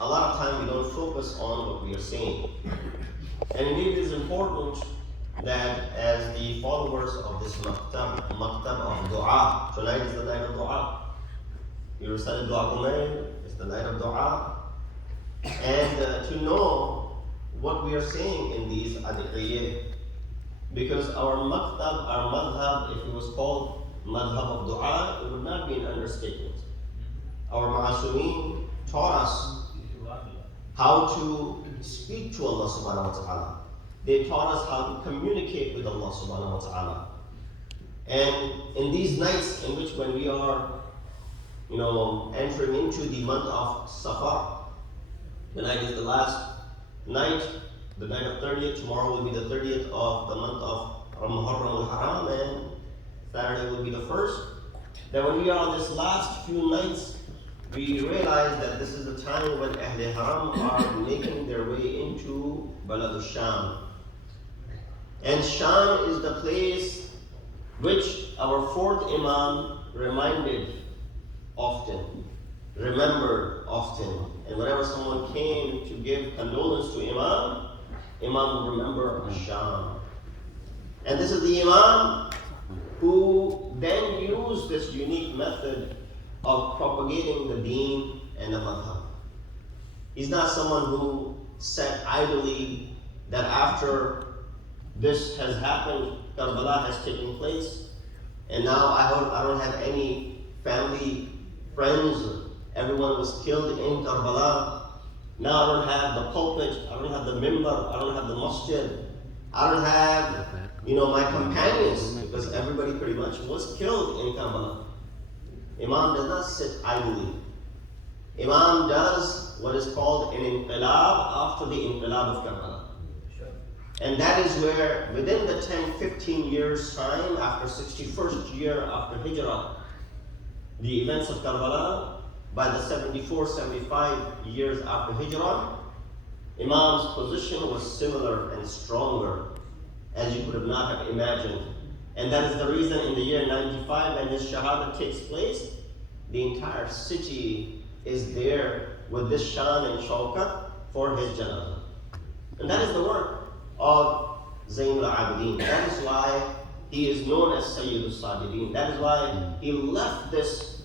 a lot of time we don't focus on what we are saying. And indeed it is important that as the followers of this maktab of dua, tonight is the night of dua. You recite dua Umayr, it's the night of dua. And to know what we are saying in these adhiyyah. Because our maktab, our madhab, if it was called madhab of dua, it would not be an understatement. Our ma'asumeen taught us how to speak to Allah subhanahu wa ta'ala. They taught us how to communicate with Allah subhanahu wa ta'ala. And in these nights in which when we are, entering into the month of Safar, tonight is the last night, the night of 30th, tomorrow will be the 30th of the month of Muharram al-Haram, and Saturday will be the first. That when we are on this last few nights, we realize that this is the time when Ahl-e Haram are making their way into Balad al-Sham. And Sham is the place which our fourth Imam reminded often, remembered often. And whenever someone came to give condolence to Imam would remember Sham. And this is the Imam who then used this unique method of propagating the deen and the madhab. He's not someone who sat idly that after this has happened, Karbala has taken place, and now I don't have any family, friends, everyone was killed in Karbala. Now I don't have the pulpit, I don't have the mimbar, I don't have the masjid, I don't have, my companions, because everybody pretty much was killed in Karbala. Imam does not sit idly. Imam does what is called an inqilab after the inqilab of Karbala. And that is where, within the 10-15 years time, after 61st year after Hijrah, the events of Karbala, by the 74-75 years after Hijrah, Imam's position was similar and stronger, as you could have not have imagined. And that is the reason in the year 95 when this Shahada takes place, the entire city is there with this Shan and Shawkat for his Janazah. And that is the work of Zayn al-Abidin. That is why he is known as Sayyid al-Sajidin. That is why he left this,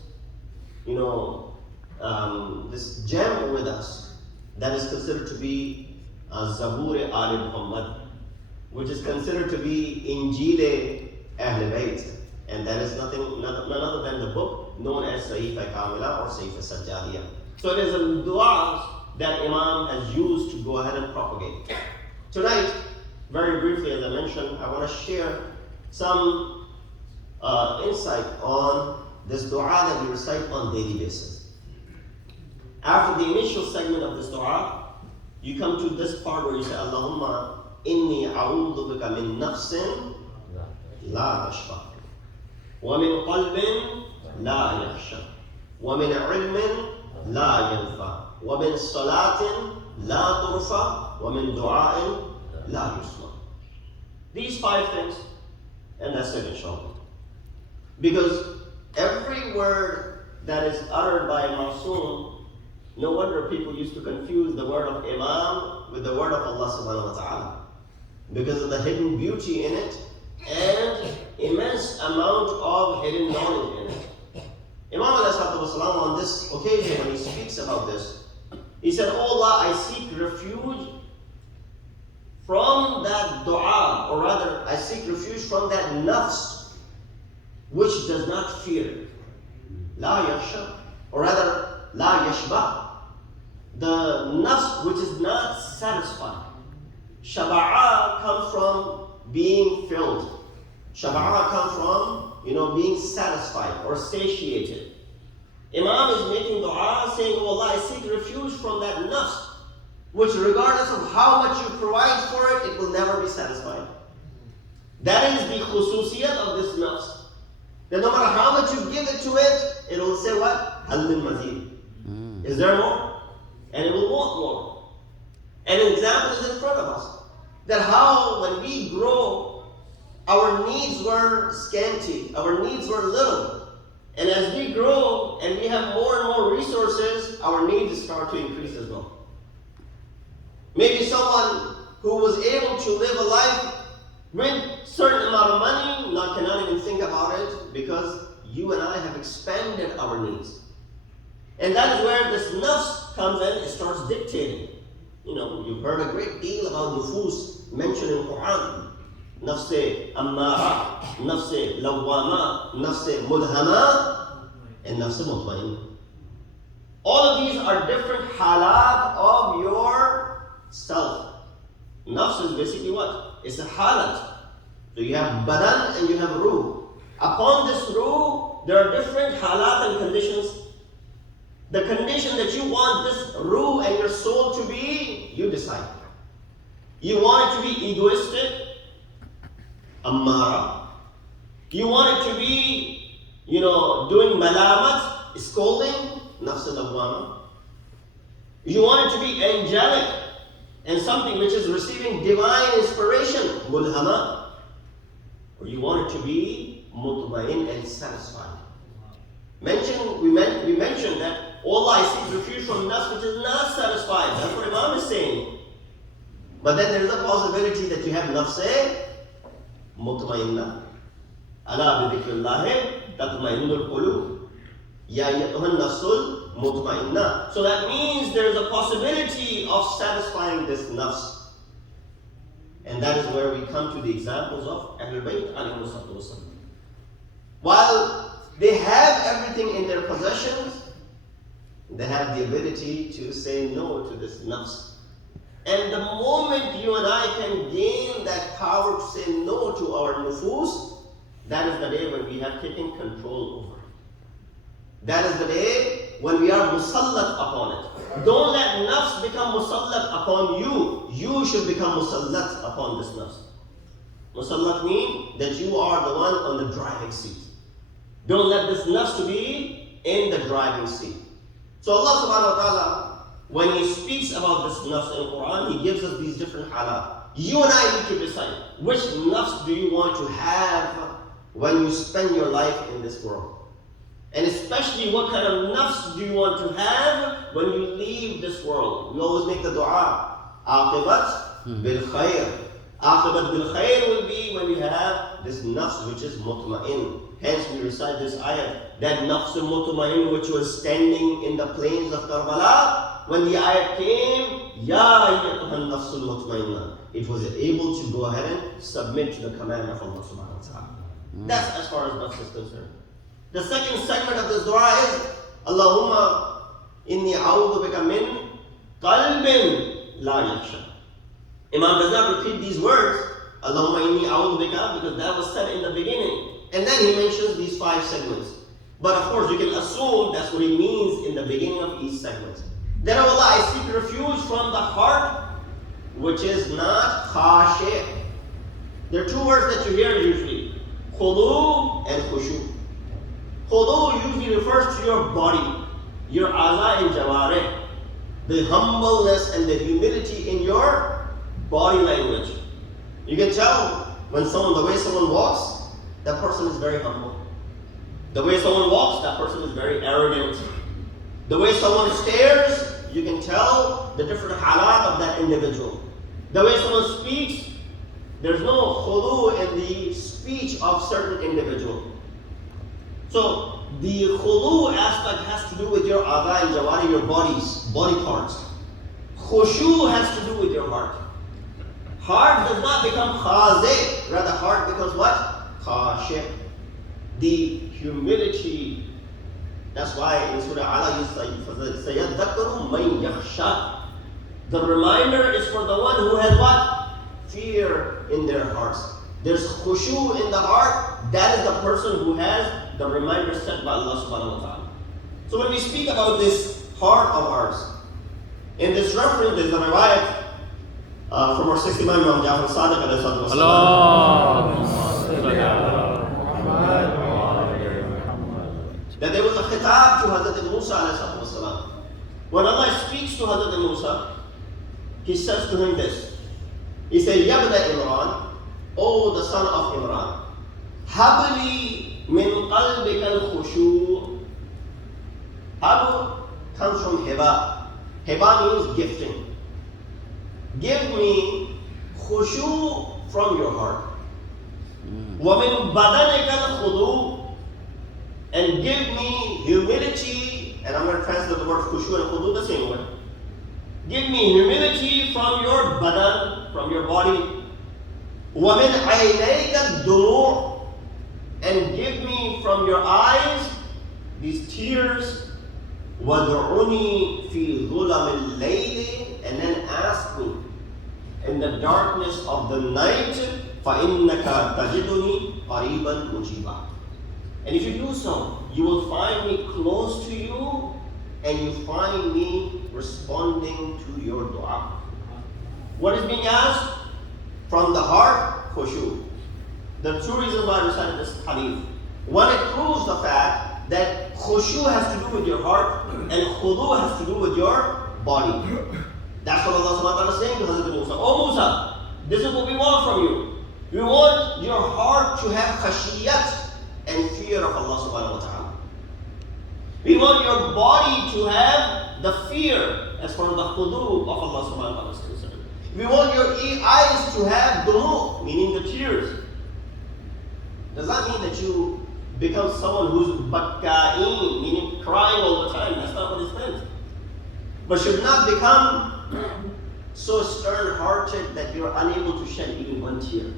this gem with us that is considered to be Zabur Ali Muhammad, which is considered to be Injil Ahl-e-Bait, and that is none other than the book known as Sahifa Kamila or Sahifa Sajjadiyah. So it is a dua that Imam has used to go ahead and propagate. Tonight, very briefly as I mentioned, I want to share some insight on this dua that we recite on a daily basis. After the initial segment of this dua, you come to this part where you say, Allahumma inni a'udhu bika min nafsin لا تشبع ومن قلب لا يخشى ومن علم لا ينفع ومن صلاة لا ترفع ومن دعاء لا يسمع. These 5 things, and that's it, inshallah. Because every word that is uttered by a Masoom, no wonder people used to confuse the word of Imam with the word of Allah subhanahu wa ta'ala, because of the hidden beauty in it and immense amount of hidden knowledge in it. Imam al-Asad on this occasion, when he speaks about this, he said, "Oh Allah, I seek refuge from that dua, or rather, I seek refuge from that nafs which does not fear. La yakhsha, or rather, la yashba. The nafs which is not satisfied. Shaba'a comes from being filled. Shaba'a comes from, being satisfied or satiated. Imam is making dua saying, "Oh Allah, I seek refuge from that nafs, which regardless of how much you provide for it, it will never be satisfied." That is the khususiyat of this nafs. That no matter how much you give it to it, it will say what? Hal min mazid. Is there more? And it will want more. And an example is in front of us. That how when we grow, our needs were scanty, our needs were little. And as we grow and we have more and more resources, our needs start to increase as well. Maybe someone who was able to live a life with certain amount of money now cannot even think about it because you and I have expanded our needs. And that is where this nafs comes in, it starts dictating. You know, you've heard a great deal about nufus mentioned in Quran. Nafs ammara, nafs lawwama, nafs mulhama, and nafs mutmain. All of these are different halat of your self. Nafs is basically what? It's a halat. So you have badan and you have ruh. Upon this ruh, there are different halat and conditions. The condition that you want this ruh and your soul to be, you decide. You want it to be egoistic, ammara. You want it to be, doing malamat, scolding, nafs al-lawwama. You want it to be angelic and something which is receiving divine inspiration, mulhama. Or you want it to be mutmain and satisfied. We mentioned that Allah, I seek refuge from nafs which is not satisfied. That's what Imam is saying. But then there is a possibility that you have nafs mutmainna. Ala bi dhikrillahi tatmainnul qulub. Ya ayyatuhan nafsul mutmainna. So that means there is a possibility of satisfying this nafs. And that is where we come to the examples of Ahl-e-Bait alayhimus salam. While they have everything in their possessions, they have the ability to say no to this nafs. And the moment you and I can gain that power to say no to our nufus, that is the day when we have taken control over it. That is the day when we are musallat upon it. Don't let nafs become musallat upon you. You should become musallat upon this nafs. Musallat means that you are the one on the driving seat. Don't let this nafs to be in the driving seat. So Allah subhanahu wa ta'ala, when He speaks about this nafs in the Quran, He gives us these different halat. You and I need to decide which nafs do you want to have when you spend your life in this world. And especially what kind of nafs do you want to have when you leave this world. We always make the dua, Aqibat bil khair. Aqibat bil khair will be when we have this nafs which is mutma'in. Hence we recite this ayat, that nafs al-mutma'in which was standing in the plains of Karbala. When the ayat came, Ya ayyatuhan nafs al-mutma'inna, it was able to go ahead and submit to the command of Allah subhanahu wa ta'ala. That's as far as nafs is concerned. The second segment of this dua is, Allahumma inni a'udhu bika min qalbin la yakhsha. Imam does not repeat these words, Allahumma inni a'udhu bika, because that was said in the beginning. And then he mentions these 5 segments. But of course, you can assume that's what he means in the beginning of each segment. Then, O Allah, I seek refuge from the heart which is not khashi. There are 2 words that you hear usually, khudu and khushu. Khudu usually refers to your body, your aza and jawareh, the humbleness and the humility in your body language. You can tell when the way someone walks, that person is very humble. The way someone walks, that person is very arrogant. The way someone stares, you can tell the different halat of that individual. The way someone speaks, there's no khudu in the speech of certain individual. So the khudu aspect has to do with your adha and jawari, your body parts. Khushu has to do with your heart. Heart does not become khazi, rather heart becomes what? Khashi. The humility. That's why in Surah Ala you say, Sayyadhakaru man yakhsha. The reminder is for the one who has what? Fear in their hearts. There's khushu in the heart. That is the person who has the reminder set by Allah subhanahu wa ta'ala. So when we speak about this heart of ours, in this reference there's a riwayat from our 60th Imam Jafar Sadiq alayhi salatu that there was a khitab to Hazrat Musa alayhi salatu wasalam. When Allah speaks to Hazrat Musa, He says to him this. He said, Yabna Imran, O the son of Imran, Habli من قلبك الخشوع. Habu comes from hiba. Hiba means gifting. Give me khushu from your heart. وَمِن بَدَنِكَ الْخُضُوعِ, and give me humility, and I'm going to translate the word khushu and khudu the same way. Give me humility from your badan, from your body. وَمِنْ عَيْنَيْكَ الدُّمُوعِ, and give me from your eyes these tears. وَدْعُنِي فِي ظُلَمِ اللَّيْلِ, and then ask me in the darkness of the night. فَإِنَّكَ تَجِدُنِي قَرِيبًا مُجِيبًا. And if you do so, you will find me close to you, and you find me responding to your dua. What is being asked? From the heart, khushu. The two reasons why I recited this hadith. One, it proves the fact that khushu has to do with your heart, and khudu has to do with your body. That's what Allah subhanahu wa ta'ala is saying to Hazrat Musa. Oh Musa, this is what we want from you. We want your heart to have khashiyat and fear of Allah subhanahu wa ta'ala. We want your body to have the fear as far as the khudu of Allah subhanahu wa ta'ala is concerned. We want your eyes to have dumu, meaning the tears. Does that mean that you become someone who's bakka'in, meaning crying all the time? That's not what it's meant. But should not become so stern-hearted that you're unable to shed even one tear.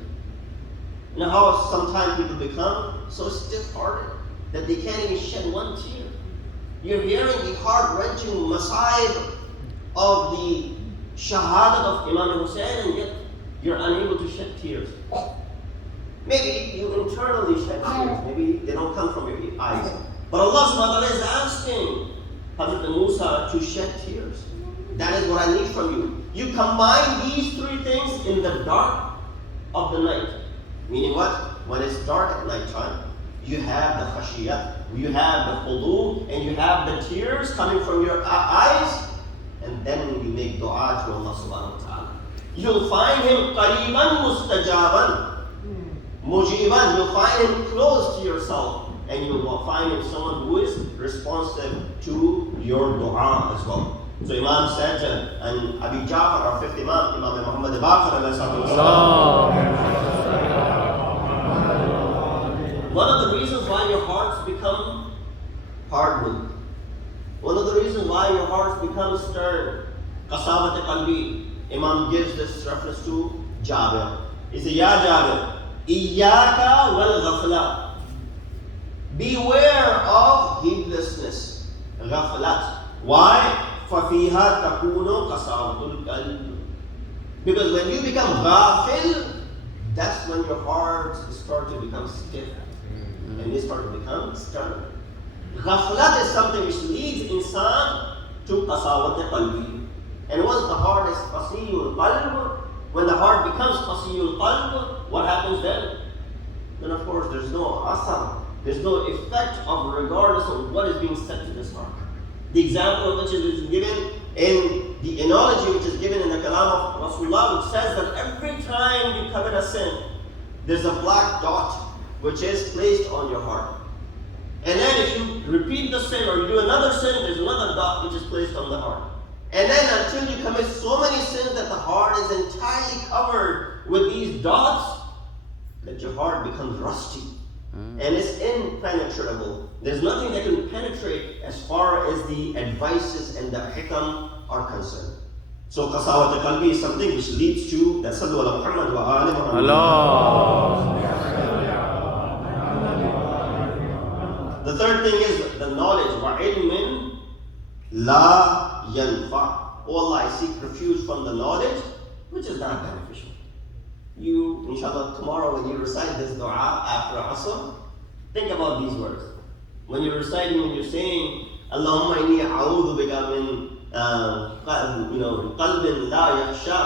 You know how sometimes people become so stiff-hearted that they can't even shed one tear. You're hearing the heart-wrenching masaib of the shahadat of Imam Hussein, and yet you're unable to shed tears. Maybe you internally shed tears. Maybe they don't come from your eyes. But Allah subhanahu wa ta'ala is asking Hazrat Musa to shed tears. That is what I need from you. You combine these three things in the dark of the night. Meaning what? When it's dark at night time, you have the khashiyat, you have the khudu, and you have the tears coming from your eyes, and then you make dua to Allah subhanahu wa ta'ala. You'll find him qariban mustajaban, mujiban. You'll find him close to yourself, and you'll find him someone who is responsive to your dua as well. So Imam said, and Abi Ja'far, our fifth Imam, Imam Muhammad Baqir, one of the reasons why your hearts become hardened, one of the reasons why your hearts become stern, qasabat qalbi, Imam gives this reference to Jabir. He said, Ya Jabir, Iyaka wal ghafla. Beware of heedlessness, ghaflat. Why? فَفِيهَا تَكُونُ قَسَاوَةُ الْقَلْبِ. Because when you become ghafil, that's when your hearts start to become stiff. And they start to become stern. Ghaflat is something which leads insan to qasawat qalbi. And once the heart is qasiyul qalb, when the heart becomes qasiyul qalb, what happens then? Then of course there's no asar, there's no effect of regardless of what is being said to this heart. The example of which is given in the analogy which is given in the kalam of Rasulullah, which says that every time you commit a sin, there's a black dot which is placed on your heart. And then if you repeat the sin or you do another sin, there's another dot which is placed on the heart. And then until you commit so many sins that the heart is entirely covered with these dots, that your heart becomes rusty. And it's impenetrable. There's nothing that can penetrate as far as the advices and the hikam are concerned. So qasawat qalbi is something which leads to that sallu ala Muhammad wa ali Muhammad. The third thing is the knowledge. Wa ilmin la yanfa. Oh Allah, I seek refuge from the knowledge which is not beneficial. You, inshallah, tomorrow when you recite this dua after Asr, think about these words. When you're reciting, when you're saying, Allahumma inni a'udhu bika min qalbin la yakhsha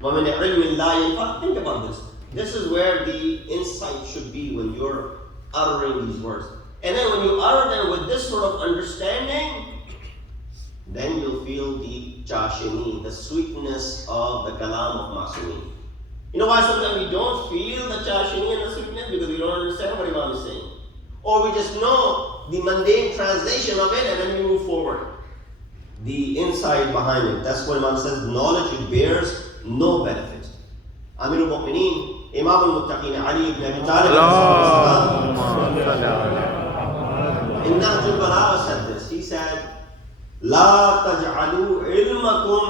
wa min ilmin la yanfa. Think about this. This is where the insight should be when you're uttering these words. And then when you utter them with this sort of understanding, then you'll feel the chashini, the sweetness of the kalam of Masumi. You know why sometimes we don't feel the chashini and the sweetness? Because we don't understand what Imam is saying. or we just know the mundane translation of it and then we move forward. The insight behind it. That's what Imam says, knowledge, it bears no benefit. Amir al-Mu'mineen, Imam al-Muttaqeen, Ali ibn Abi Talib, in Nahj al-Balagha said this. He said, لا تجعلوا علمكم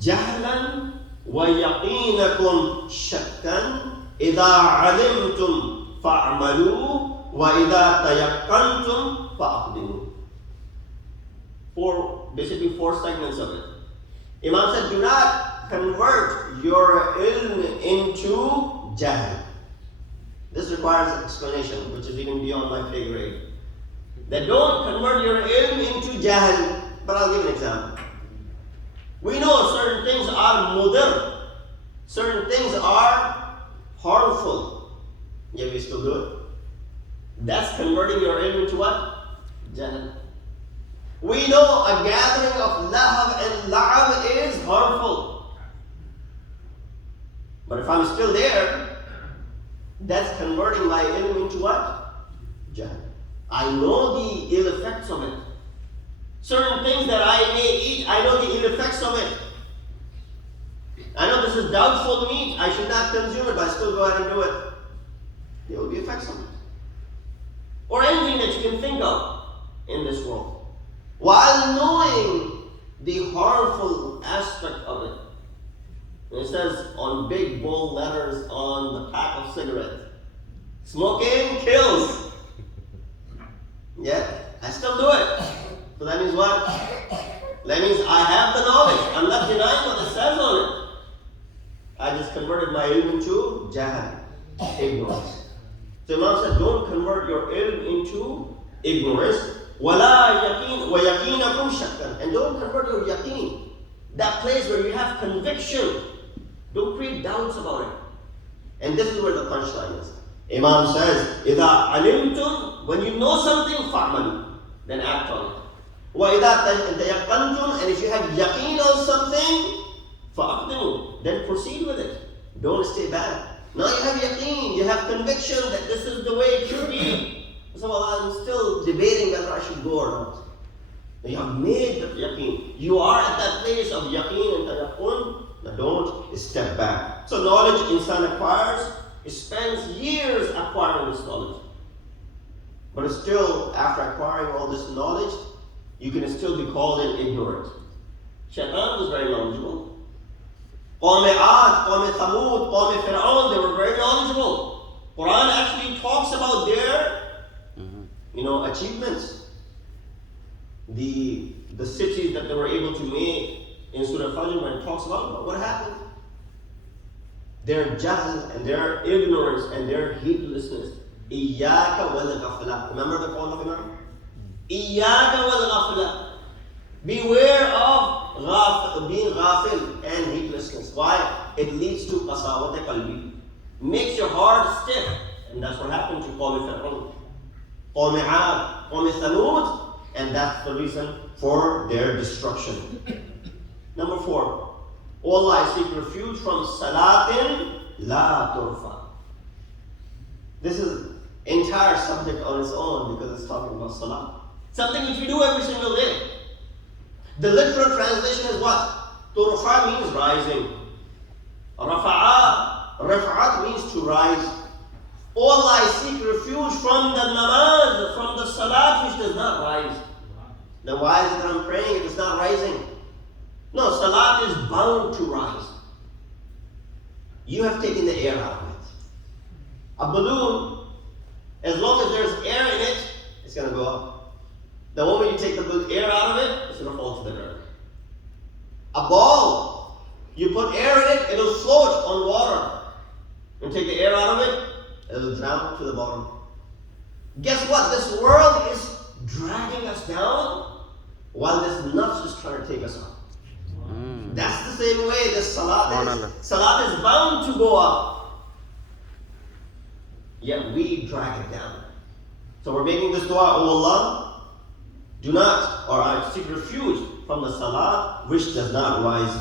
جهلا ويقينكم شكا إذا علمتم فاعملوا وإذا تيقنتم فأقدموا. Basically four segments of it. Imam said, do not convert your ilm into jahl. This requires explanation, which is even beyond my pay grade. That don't convert your ilm into jahl. But I'll give an example. We know certain things are mudir. Certain things are harmful. Yet we still do it. That's converting your ilm into what? Jahl. We know a gathering of lahab and la'ab is harmful. But if I'm still there, that's converting my ilm into what? Jahl. I know the ill effects of it. Certain things that I may eat, I know the ill effects of it. I know this is doubtful meat, I should not consume it, but I still go ahead and do it. There will be effects of it. Or anything that you can think of in this world. While knowing the harmful aspect of it. And it says on big bold letters on the pack of cigarettes, smoking kills. Yeah, I still do it. So that means what? That means I have the knowledge. I'm not denying what it says on it. I just converted my ilm into jahl, ignorance. So Imam said, don't convert your ilm into ignorance. وَلَا يَقِينَ وَيَقِينَكُمْ شَكًّا. And don't convert your yaqeen, that place where you have conviction. Don't create doubts about it. And this is where the punchline is. Imam says, إِذَا عَلِمْتُمْ, when you know something, فَعْمَلُوا, then act on it. وَإِذَا تَيَقَّنْتُمْ, and if you have yaqeen on something, فَأَقْدِمُوا, then proceed with it. Don't stay back. Now you have yaqeen, you have conviction that this is the way it should be. So I'm still debating whether I should go or not. You have made the yaqeen. You are at that place of yaqeen and tayaqqun. Now don't step back. So knowledge insan acquires, it spends years acquiring this knowledge. But it's still, after acquiring all this knowledge, you can still be called ignorant. Shaitan was very knowledgeable. Qawm Aad, Qawm Thamud, Qawm Fir'aun, they were very knowledgeable. Quran actually talks about their achievements. The cities that they were able to make in Surah Fajr, when it talks about what happened. Their jahl and their ignorance and their heedlessness. Iyaka wal ghafla. Remember the call of Imam? Iyaka wal ghafla. Beware of being ghafil and heedlessness. Why? It leads to qasawat qalbi. Makes your heart stiff. And that's what happened to Qawm Fir'aun, Qawm Aad, Qawm Thamud, and that's the reason for their destruction. Number 4. O Allah, I seek refuge from salatin la turfa. This is entire subject on its own because it's talking about salat. Something which we do every single day. The literal translation is what? Turfa means rising. Rafa'at means to rise. O Allah, I seek refuge from the namaz, from the salat which does not rise. Then why is it that I'm praying if it's not rising? No, salat is bound to rise. You have taken the air out of it. A balloon, as long as there's air in it, it's going to go up. The moment you take the air out of it, it's going to fall to the ground. A ball, you put air in it, it'll float on water. And take the air out of it, it'll drown to the bottom. Guess what? This world is dragging us down while this nafs is trying to take us up. That's the same way this salat is. Salat is bound to go up. Yet we drag it down. So we're making this dua, O Allah, do not, or I seek refuge from the salat which does not rise.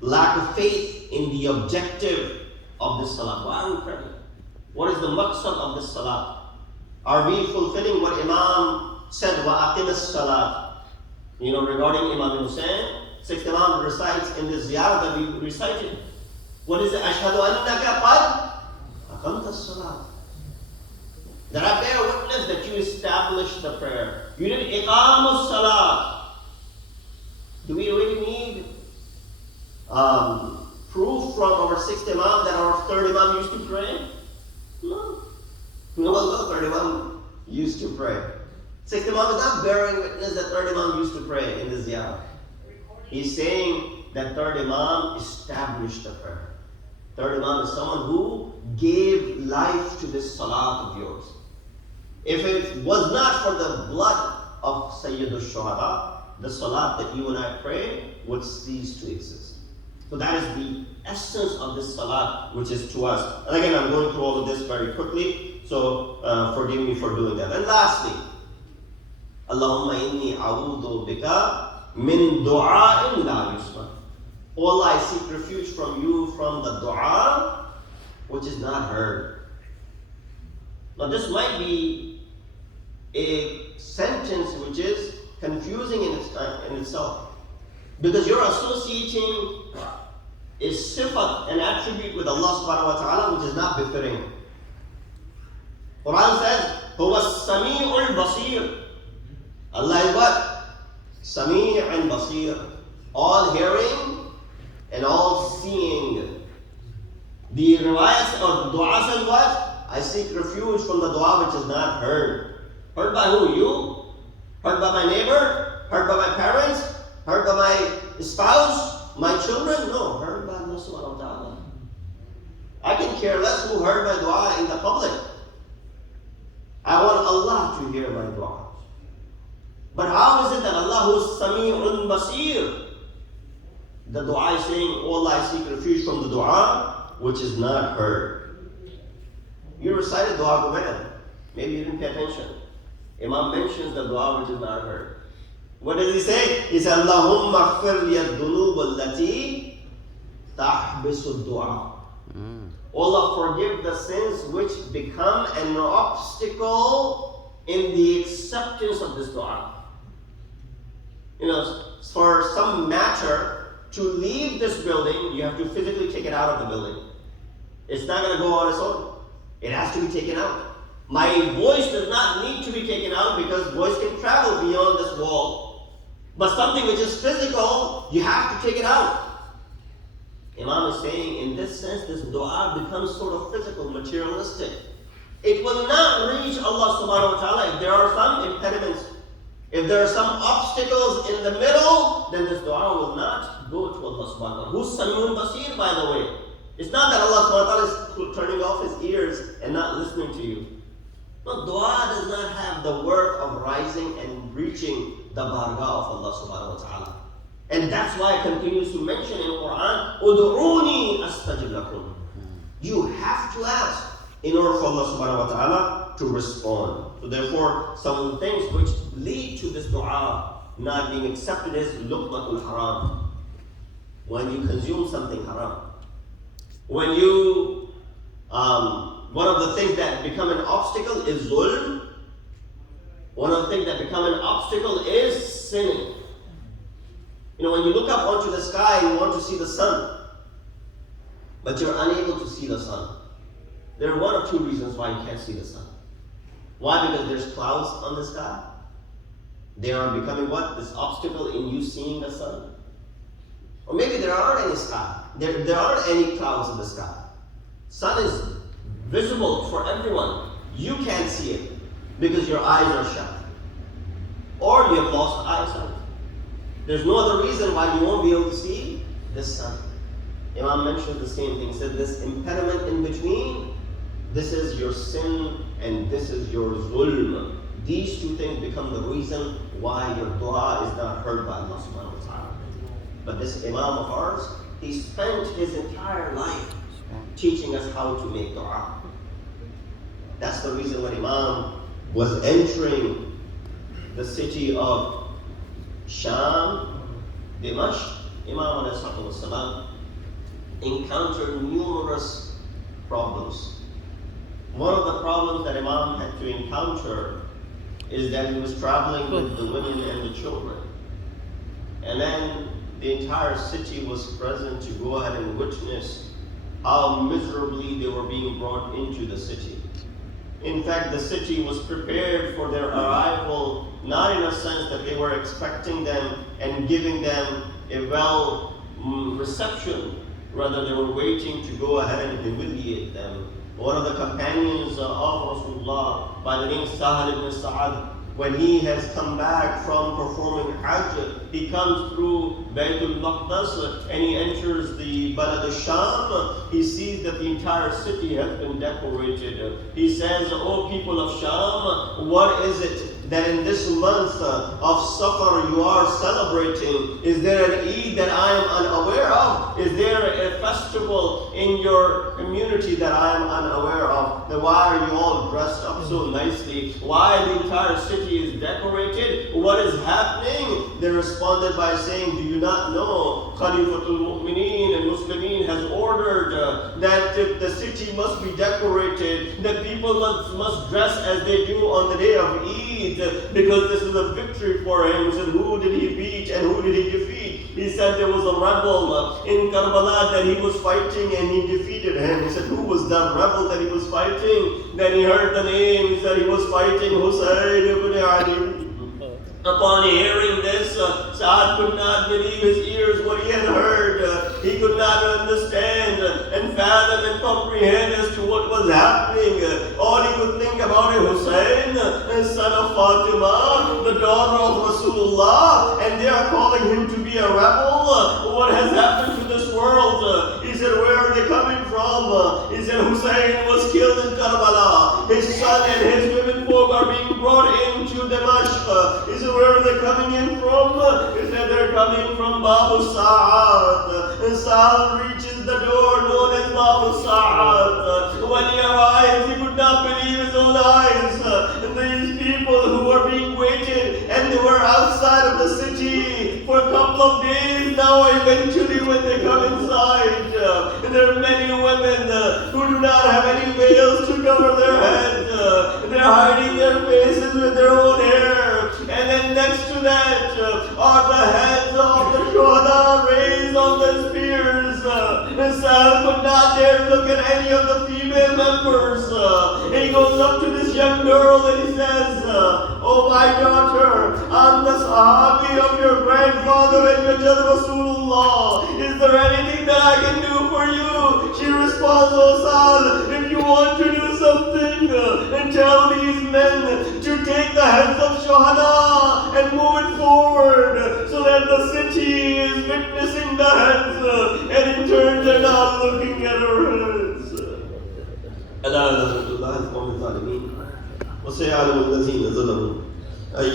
Lack of faith in the objective of this salat. Why are we praying? What is the maqsad of this salat? Are we fulfilling what Imam said, وَأَقِمِ الصَّلَاةِ? Regarding Imam Hussein, sixth Imam recites in this ziyarah that we recited. What is it? أَشْهَدُ أَنَّكَ قَدْ أَقَمْتَ الصَّلَاةِ. That I bear witness that you established the prayer. You did iqam salat. Do we really need proof from our sixth Imam that our third Imam used to pray? No. No, third Imam used to pray. Sixth Imam is not bearing witness that third Imam used to pray in the ziyarah. He's saying that third Imam established the prayer. Third Imam is someone who gave life to this salat of yours. If it was not for the blood of Sayyidul Shuhada, the salat that you and I pray would cease to exist. So that is the essence of this salat, which is to us. And again, I'm going through all of this very quickly, so forgive me for doing that. And lastly, Allahumma inni a'udhu bika min du'a'in la yusma. Oh Allah, I seek refuge from you from the dua which is not heard. Now this might be a sentence which is confusing in itself, because you're associating a sifat, an attribute with Allah subhanahu wa ta'ala which is not befitting. Quran says, Huwa as-sami'ul basir. Allah is what? Sami' and basir. All hearing and all seeing. The riwayat or dua says what? I seek refuge from the dua which is not heard. Heard by who? You? Heard by my neighbor? Heard by my parents? Heard by my spouse? My children? No, heard by Allah subhanahu wa ta'ala. I can care less who heard my dua in the public. I want Allah to hear my dua. But how is it that Allah, who is Sami'un Basir, the dua is saying, oh Allah, I seek refuge from the dua which is not heard. You recited dua, go ahead. Maybe you didn't pay attention. Imam mentions the dua which is not heard. What does he say? He says, Allahumma aghfir li ad-dunub allati tahbisu ad-du'a. Allah, forgive the sins which become an obstacle in the acceptance of this dua. For some matter to leave this building, you have to physically take it out of the building. It's not going to go on its own. It has to be taken out. My voice does not need to be taken out because voice can travel beyond this wall. But something which is physical, you have to take it out. Imam is saying, in this sense, this dua becomes sort of physical, materialistic. It will not reach Allah subhanahu wa ta'ala if there are some impediments. If there are some obstacles in the middle, then this dua will not go to Allah subhanahu wa ta'ala. Who's Sami'un Basir, by the way? It's not that Allah subhanahu wa ta'ala is turning off his ears and not listening to you. No, dua does not have the work of rising and reaching the bargah of Allah subhanahu wa ta'ala. And that's why it continues to mention in Quran, Udu'uni astajib lakum. You have to ask in order for Allah subhanahu wa ta'ala to respond. So therefore, some of the things which lead to this dua not being accepted is luqmatul haram. When you consume something haram. When you, one of the things that become an obstacle is zulm. One of the things that become an obstacle is sinning. When you look up onto the sky, you want to see the sun, but you're unable to see the sun. There are one or two reasons why you can't see the sun. Why? Because there's clouds on the sky. They are becoming what? This obstacle in you seeing the sun. Or maybe there aren't any sky. There aren't any clouds in the sky. Sun is visible for everyone. You can't see it because your eyes are shut. Or you have lost eyesight. There's no other reason why you won't be able to see the sun. Imam mentioned the same thing. He said this impediment in between, this is your sin and this is your zulm. These two things become the reason why your dua is not heard by Allah subhanahu wa ta'ala. But this Imam of ours, he spent his entire life teaching us how to make dua. That's the reason when Imam was entering the city of Sham, Dimashq, Imam ﷺ encountered numerous problems. One of the problems that Imam had to encounter is that he was traveling with the women and the children. And then the entire city was present to go ahead and witness how miserably they were being brought into the city. In fact, the city was prepared for their arrival, not in a sense that they were expecting them and giving them a well reception. Rather, they were waiting to go ahead and humiliate them. One of the companions of Rasulullah, by the name Sahal ibn Sa'ad, when he has come back from performing Hajj, he comes through Baytul Maqdas and he enters the Balad al-Sham. He sees that the entire city has been decorated. He says, "O people of Sham, what is it that in this month of Safar you are celebrating? Is there an Eid that I am unaware of? Is there a festival in your community that I am unaware of? Then why are you all dressed up so nicely? Why the entire city is decorated? What is happening?" They responded by saying, "Do you not know Khalifatul Mu'mineen and Muslimin has ordered that the city must be decorated, that people must dress as they do on the day of Eid, because this is a victory for him." He said, "Who did he beat and who did he defeat?" He said there was a rebel in Karbala that he was fighting and he defeated him. He said, "Who was that rebel that he was fighting?" Then he heard the name. He said he was fighting Husayn ibn Ali. Upon hearing this, Sa'ad could not believe his ears what he had heard. He could not understand and fathom and comprehend as to what was happening. All he could think about is Hussein, son of Fatima, the daughter of Rasulullah, and they are calling him to be a rebel. What has happened to this world? He said, "Where are they coming from?" He said, "Hussein was killed in Karbala. His son and his women folk are being brought into Damascus." He said, "Where are they coming in from?" He said, "They're coming from Babu Sa'ad." And Sa'ad reaches the door known as Babu Sa'ad. When he arrives, he could not believe his own eyes. And these people who were being waited, and they were outside of the city for a couple of days. Now eventually when they come inside, there are many women who do not have any veils to cover their heads. They're hiding their faces with their own hair. And then next to that are the heads of the Shuhada raised on the spears. And Sa'ad could not dare look at any of the female members. And he goes up to this young girl and he says, "Oh my daughter, I'm the Sahabi of your grandfather and your Jad Rasulullah. Is there anything that I can do for you?" She responds, "Oh Sa'ad, if you want to do something, and tell these men to take the heads of Shuhada and move it forward so that the city is witnessing the heads, and in turn they're not looking at her heads." ألا نعبد الله القوم الظالمين وسيعلم الذين ظلموا أي